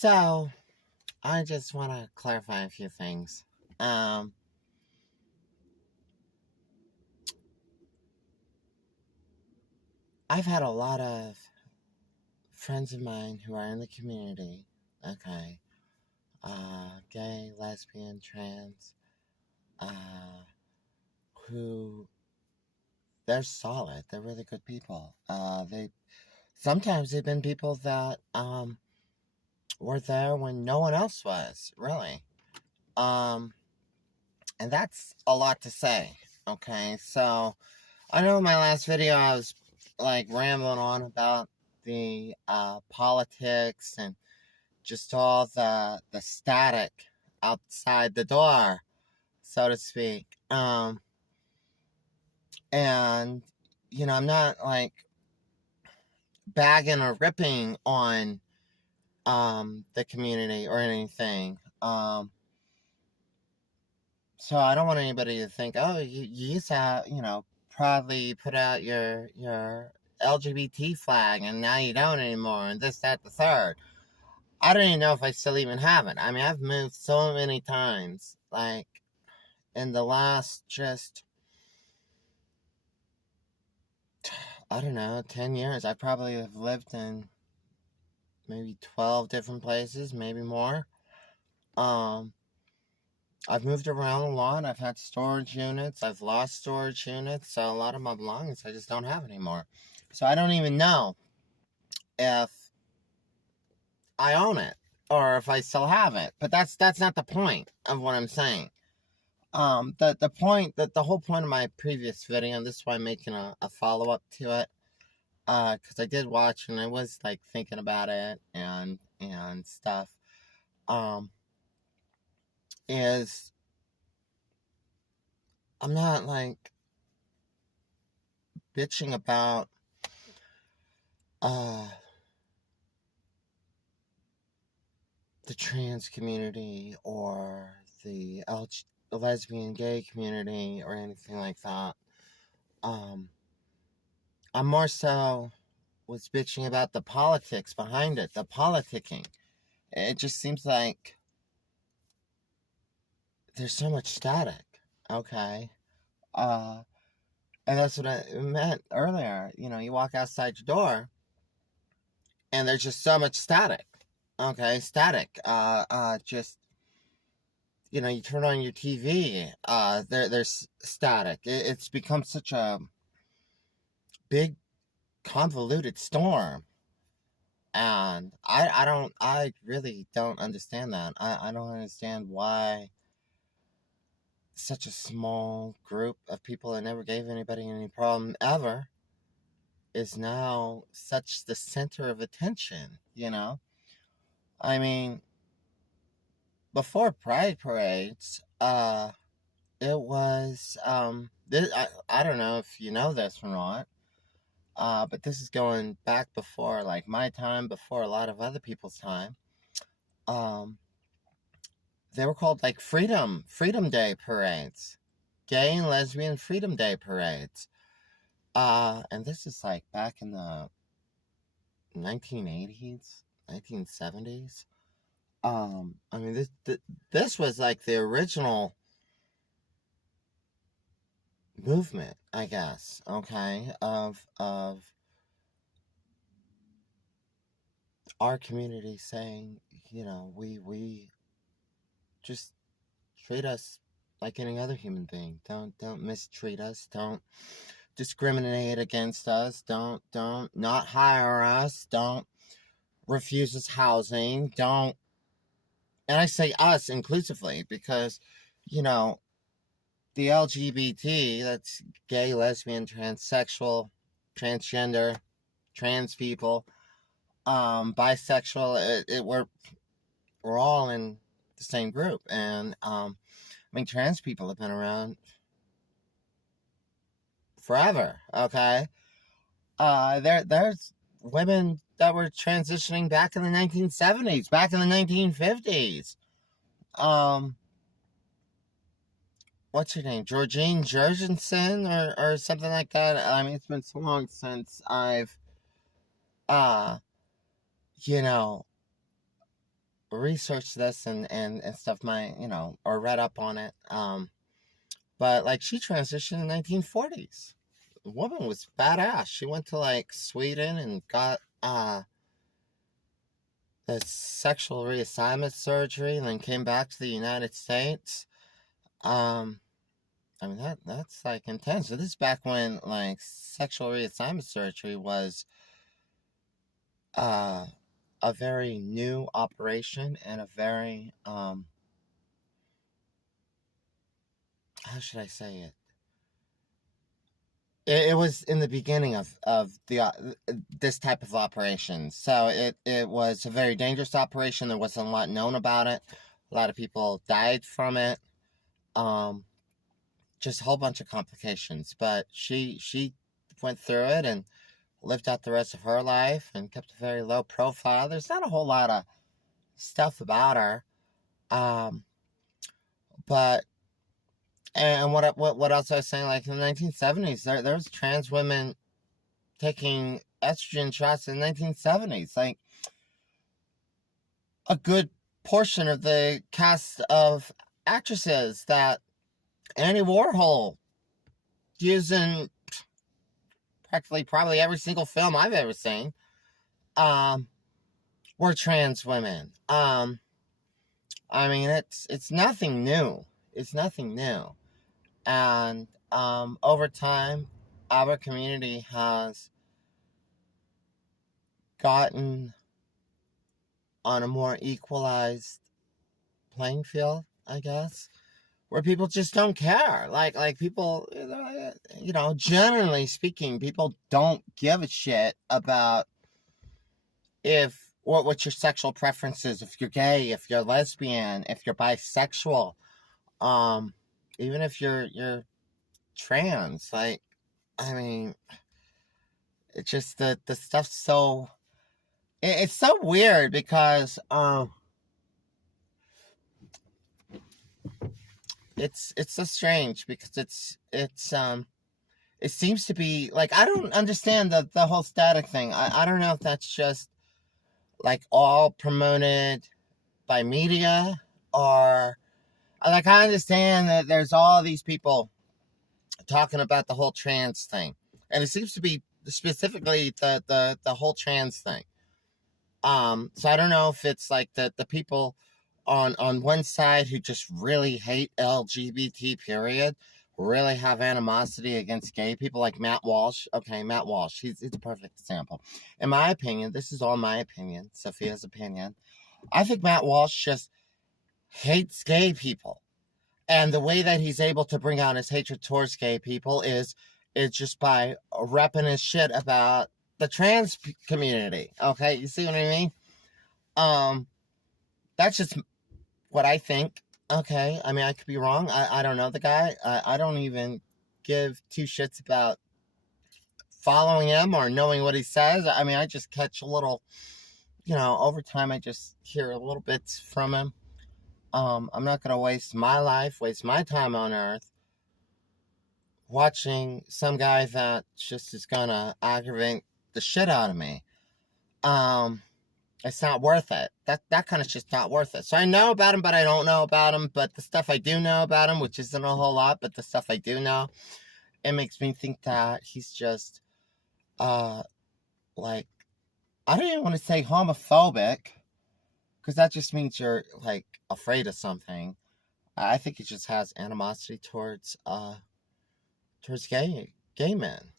So, I just want to clarify a few things. Um, I've had a lot of friends of mine who are in the community, okay, gay, lesbian, trans, uh, who, they're solid, they're really good people. Sometimes they've been people that, were there when no one else was, really. Um, and that's a lot to say, okay, so, I know in my last video I was like rambling on about the politics and just all the static outside the door, so to speak. And I'm not like bagging or ripping on the community or anything. So I don't want anybody to think, oh, you used to have, proudly put out your LGBT flag and now you don't anymore, and this, that, the third. I don't even know if I still even have it. I mean, I've moved so many times. Like, in the last just, I don't know, 10 years, I probably have lived in maybe 12 different places, maybe more. I've moved around a lot. I've had storage units. I've lost storage units. So a lot of my belongings I just don't have anymore. So I don't even know if I own it or if I still have it. But that's not the point of what I'm saying. The point that the whole point of my previous video, and this is why I'm making a follow-up to it, because I did watch and I was like thinking about it and stuff, is I'm not like bitching about the trans community or the lesbian gay community or anything like that. I'm more so was bitching about the politics behind it, the politicking. It just seems like there's so much static, okay? And that's what I meant earlier. You walk outside your door and there's just so much static, okay? Static. Just, you turn on your TV, there's static. It's become such a big, convoluted storm. And I really don't understand that. I don't understand why such a small group of people that never gave anybody any problem ever is now such the center of attention. I mean, before Pride parades, it was, I don't know if you know this or not, but this is going back before, like, my time, before a lot of other people's time. They were called, like, Freedom Day parades. Gay and lesbian Freedom Day parades. And this is, like, back in the 1980s, 1970s. I mean, this was, like, the original movement, I guess, okay, of our community saying, we just treat us like any other human being. Don't mistreat us. Don't discriminate against us. Don't not hire us. Don't refuse us housing. Don't, and I say us inclusively because, the LGBT, that's gay, lesbian, transsexual, transgender, trans people, bisexual, we're all in the same group. And I mean, trans people have been around forever, okay? There's women that were transitioning back in the 1970s, back in the 1950s. What's her name? Georgine Jurgensen or something like that. I mean, it's been so long since I've, you know, researched this and stuff, or read up on it. But like she transitioned in the 1940s. The woman was badass. She went to like Sweden and got the sexual reassignment surgery, and then came back to the United States. Um, I mean that's like intense. So this is back when like sexual reassignment surgery was uh a very new operation and a very how should I say it? It was in the beginning of the this type of operation. So it was a very dangerous operation. There wasn't a lot known about it. A lot of people died from it. Um, just a whole bunch of complications. But she went through it and lived out the rest of her life and kept a very low profile. There's not a whole lot of stuff about her. Um, but and what else I was saying, like in the 1970s, there was trans women taking estrogen shots in the 1970s. Like a good portion of the cast of actresses that Annie Warhol used in practically probably every single film I've ever seen, were trans women. I mean, it's nothing new. It's nothing new. And over time, our community has gotten on a more equalized playing field, I guess, where people just don't care. Like people, generally speaking, people don't give a shit about what your sexual preference is, if you're gay, if you're lesbian, if you're bisexual, even if you're trans. Like, I mean, it's just the stuff's so it's so weird because it's so strange because it seems to be like, I don't understand the whole static thing. I don't know if that's just like all promoted by media, or like, I understand that there's all these people talking about the whole trans thing, and it seems to be specifically the whole trans thing. So I don't know if it's like the people on one side who just really hate LGBT period, really have animosity against gay people, like Matt Walsh. Okay, Matt Walsh, he's a perfect example. In my opinion, this is all my opinion, Sophia's opinion, I think Matt Walsh just hates gay people. And the way that he's able to bring out his hatred towards gay people is just by repping his shit about the trans community. Okay, you see what I mean? That's just what I think. Okay, I mean, I could be wrong. I don't know the guy. I don't even give two shits about following him or knowing what he says. I mean, I just catch a little, over time I just hear a little bits from him. I'm not going to waste my time on earth watching some guy that just is going to aggravate the shit out of me. It's not worth it. That kind of just not worth it. So I know about him, but I don't know about him. But the stuff I do know about him, which isn't a whole lot, but the stuff I do know, it makes me think that he's just, like, I don't even want to say homophobic, because that just means you're, like, afraid of something. I think he just has animosity towards gay men.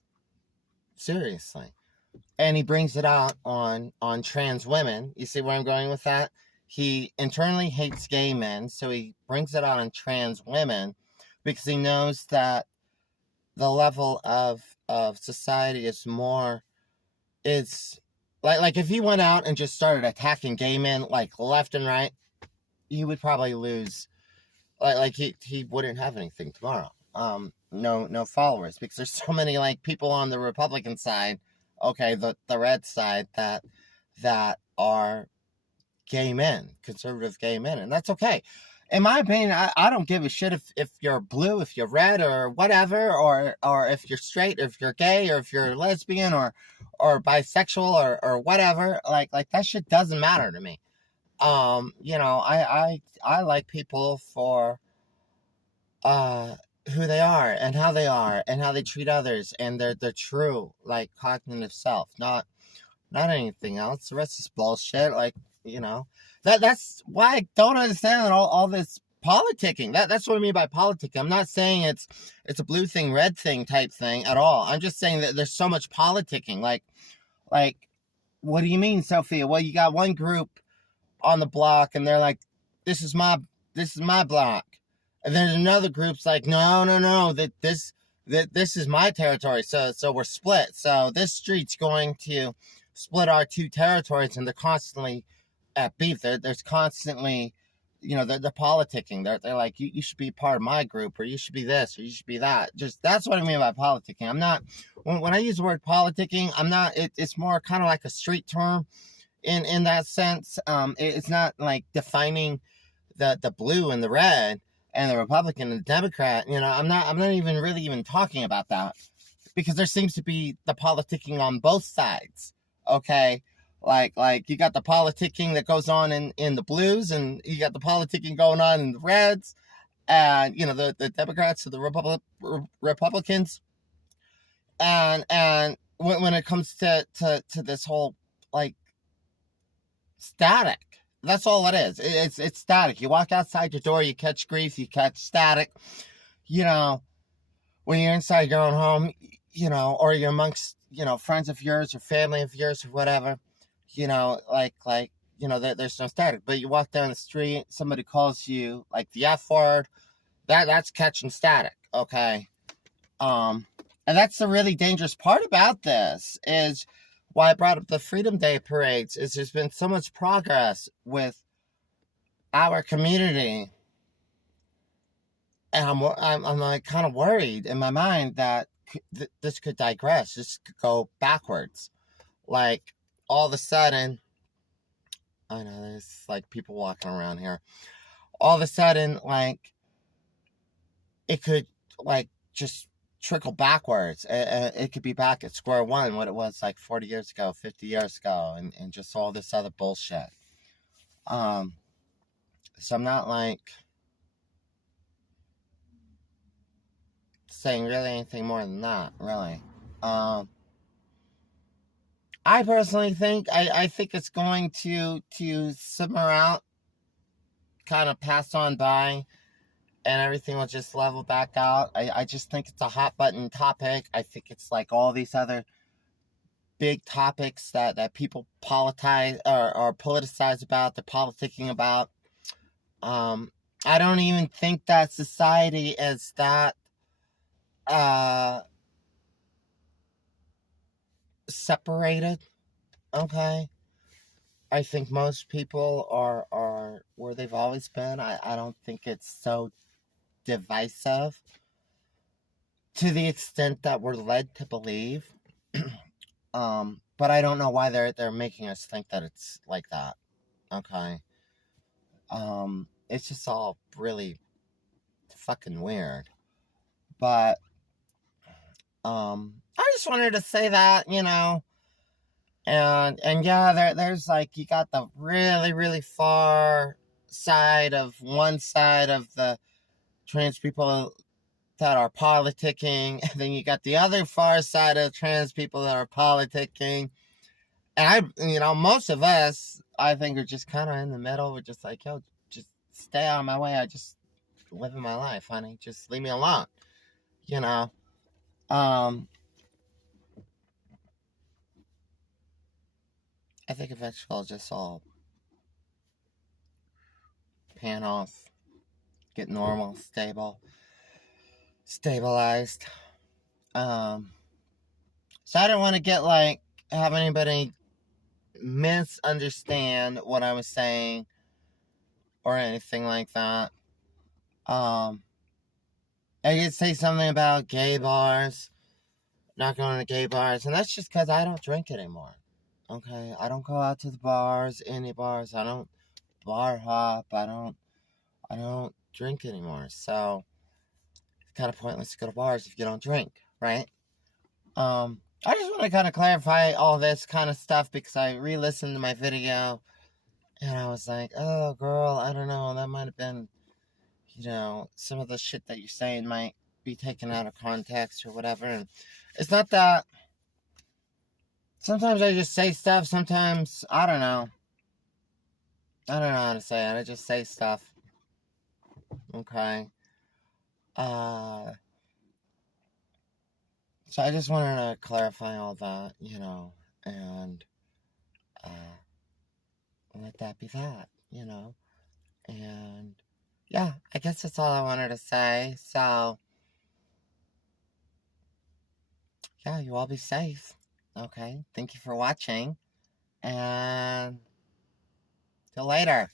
Seriously. And he brings it out on trans women. You see where I'm going with that? He internally hates gay men, so he brings it out on trans women because he knows that the level of society is more, it's like if he went out and just started attacking gay men like left and right, he would probably lose. Like he wouldn't have anything tomorrow. No followers, because there's so many like people on the Republican side, okay, the red side, that are gay men, conservative gay men, and that's okay. In my opinion, I don't give a shit if you're blue, if you're red, or whatever, or if you're straight, or if you're gay, or if you're lesbian, or bisexual, or whatever. Like that shit doesn't matter to me. I like people for uh who they are and how they are and how they treat others and their true like cognitive self, not anything else. The rest is bullshit. Like, you know, that's why I don't understand all this politicking. That's what I mean by politicking. I'm not saying it's a blue thing, red thing type thing at all. I'm just saying that there's so much politicking. Like, what do you mean, Sophia? Well, you got one group on the block, and they're like, this is my block, and then another group's like, no, that this is my territory. So we're split. So this street's going to split our two territories, and they're constantly at beef. There's constantly, they're politicking. They're like, you should be part of my group, or you should be this, or you should be that. Just that's what I mean by politicking. I'm not when I use the word politicking, I'm not. It's more kind of like a street term in that sense. It's not like defining the blue and the red and the Republican and the Democrat. I'm not even really even talking about that, because there seems to be the politicking on both sides. Okay, like you got the politicking that goes on in the blues, and you got the politicking going on in the reds, and the Democrats or the Republicans, and when it comes to this whole like static. That's all it is. It's static. You walk outside your door, you catch grief, you catch static. When you're inside your own home, or you're amongst, friends of yours or family of yours or whatever, there's no static. But you walk down the street, somebody calls you like the F word, that's catching static, okay? And that's the really dangerous part about this, is why I brought up the Freedom Day parades, is there's been so much progress with our community, and I'm like kind of worried in my mind that this could digress, this could go backwards. Like, all of a sudden, I know there's like people walking around here. All of a sudden, like, it could like just trickle backwards. It could be back at square one, what it was like 40 years ago, 50 years ago, and just all this other bullshit. So I'm not like saying really anything more than that, really. I personally think I think it's going to simmer out, kind of pass on by, and everything will just level back out. I just think it's a hot button topic. I think it's like all these other big topics that people politicize or politicize about, they're politicking about. I don't even think that society is that separated. Okay. I think most people are where they've always been. I don't think it's so divisive to the extent that we're led to believe. But I don't know why they're making us think that it's like that. Okay. It's just all really fucking weird. But I just wanted to say that, and yeah, there's like, you got the really, really far side of one side of the trans people that are politicking, and then you got the other far side of trans people that are politicking. And most of us, I think, are just kind of in the middle. We're just like, yo, just stay out of my way. I just living my life, honey. Just leave me alone. I think eventually I'll just all pan off, get normal, stabilized. So I don't want to have anybody misunderstand what I was saying or anything like that. I did say something about gay bars, not going to gay bars, and that's just because I don't drink anymore. Okay, I don't go out to the bars, any bars. I don't bar hop. I don't drink anymore. So it's kind of pointless to go to bars if you don't drink, right? I just want to kind of clarify all this kind of stuff, because I re-listened to my video, And I was like, oh, girl, I don't know. That might have been, some of the shit that you're saying might be taken out of context or whatever. And it's not that. Sometimes I just say stuff. Sometimes, I don't know. I don't know how to say it. I just say stuff. Okay. Uh, so I just wanted to clarify all that, and let that be that, and yeah, I guess that's all I wanted to say. So, yeah, you all be safe. Okay. Thank you for watching, and till later.